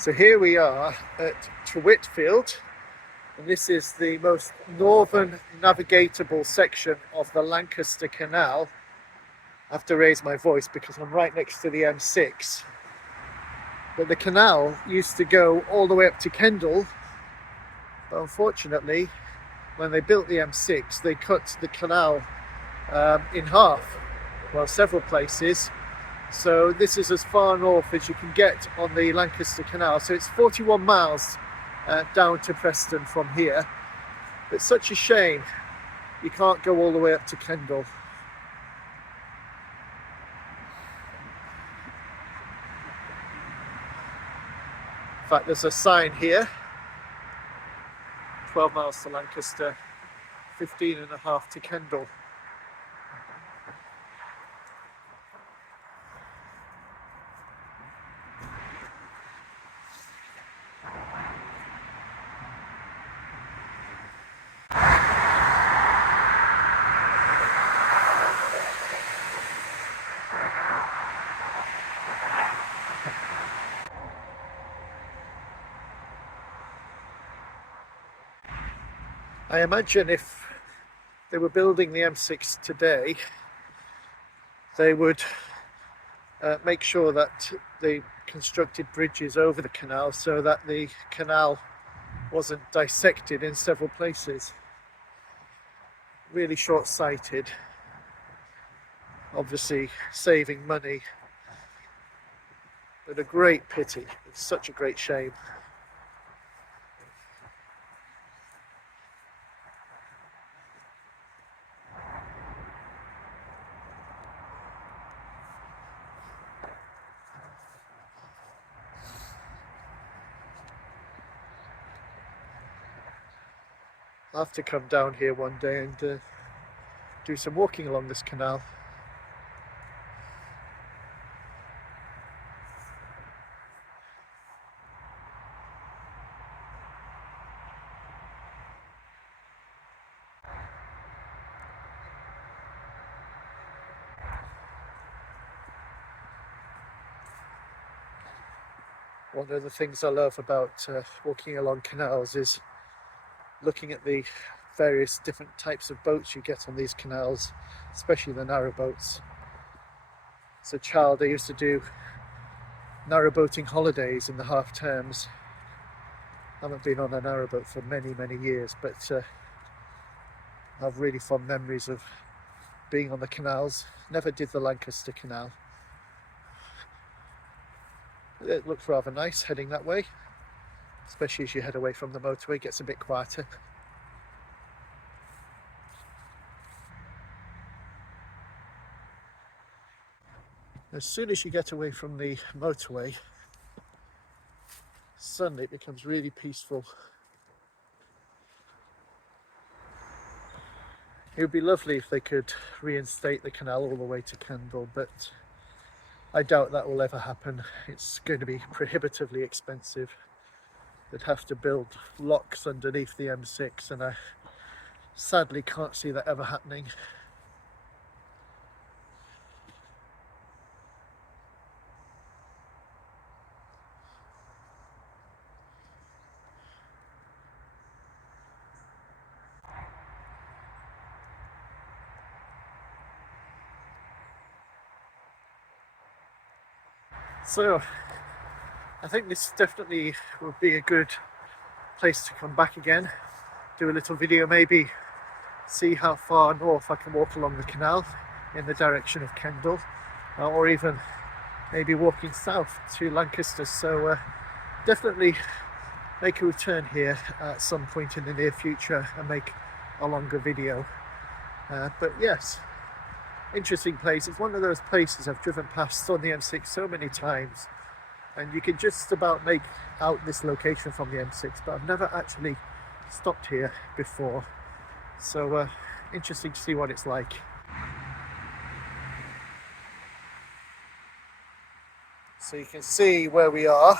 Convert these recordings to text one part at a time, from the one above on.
So here we are at Tewitfield, and this is the most northern navigable section of the Lancaster Canal. I have to raise my voice because I'm right next to the M6. But the canal used to go all the way up to Kendal, but unfortunately, when they built the M6, they cut the canal in half, well, several places. So this is as far north as you can get on the Lancaster Canal. So it's 41 miles down to Preston from here. It's such a shame you can't go all the way up to Kendal. In fact, there's a sign here, 12 miles to Lancaster, 15.5 to Kendal. I imagine if they were building the M6 today, they would make sure that they constructed bridges over the canal so that the canal wasn't dissected in several places. Really short-sighted, obviously saving money, but a great pity. It's such a great shame. I'll have to come down here one day and do some walking along this canal. One of the things I love about walking along canals is looking at the various different types of boats you get on these canals, especially the narrow boats. As a child, I used to do narrowboating holidays in the half terms. I haven't been on a narrowboat for many years, but I have really fond memories of being on the canals. Never did the Lancaster Canal. It looks rather nice heading that way, especially as you head away from the motorway. It gets a bit quieter. As soon as you get away from the motorway, suddenly it becomes really peaceful. It would be lovely if they could reinstate the canal all the way to Kendal, but I doubt that will ever happen. It's going to be prohibitively expensive. They'd have to build locks underneath the M6, and I sadly can't see that ever happening. So I think this definitely would be a good place to come back again, do a little video, maybe see how far north I can walk along the canal in the direction of Kendal, or even maybe walking south to Lancaster. So definitely make a return here at some point in the near future and make a longer video. But yes, interesting place. It's one of those places I've driven past on the M6 so many times, and you can just about make out this location from the M6, but I've never actually stopped here before. So interesting to see what it's like. So you can see where we are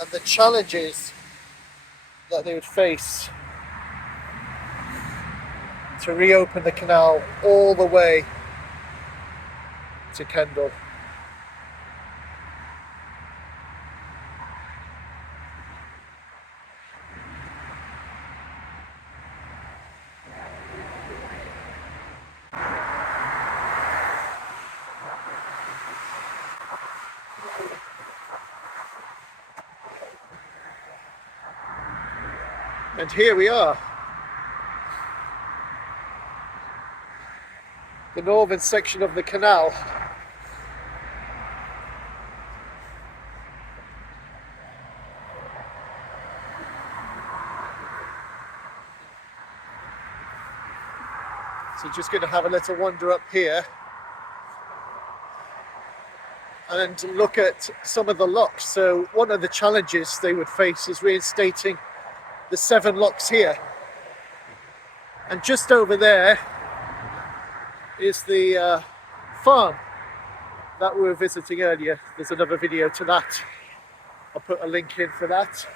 and the challenges that they would face to reopen the canal all the way to Kendal. And here we are, the northern section of the canal. So just going to have a little wander up here and look at some of the locks. So one of the challenges they would face is reinstating the 7 locks here. And just over there is the farm that we were visiting earlier. There's another video to that. I'll put a link in for that.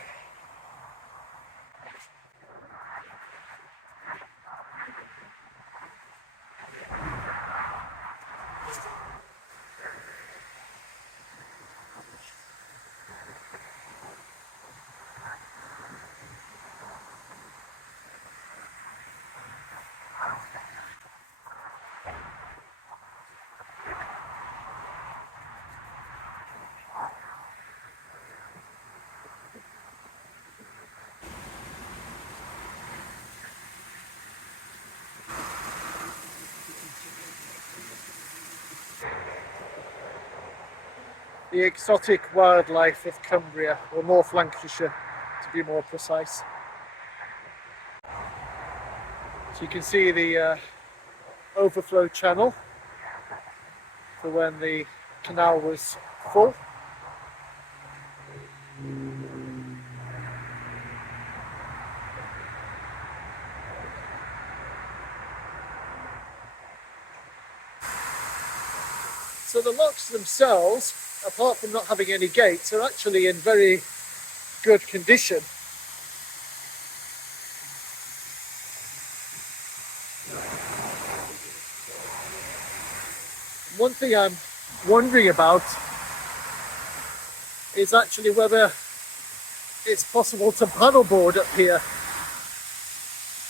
The exotic wildlife of Cumbria, or North Lancashire to be more precise. So you can see the overflow channel for when the canal was full. So the locks themselves, apart from not having any gates, are actually in very good condition. One thing I'm wondering about is actually whether it's possible to paddleboard up here.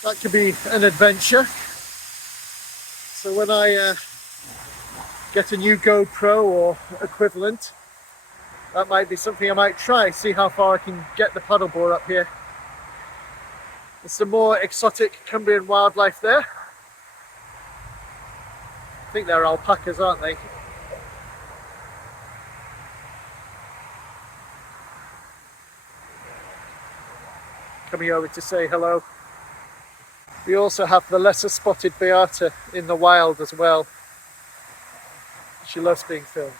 That could be an adventure. So when I get a new GoPro or equivalent, that might be something I might try, see how far I can get the paddleboard up here. There's some more exotic Cumbrian wildlife there. I think they're alpacas, aren't they? Coming over to say hello. We also have the lesser spotted beata in the wild as well. She loves being filmed.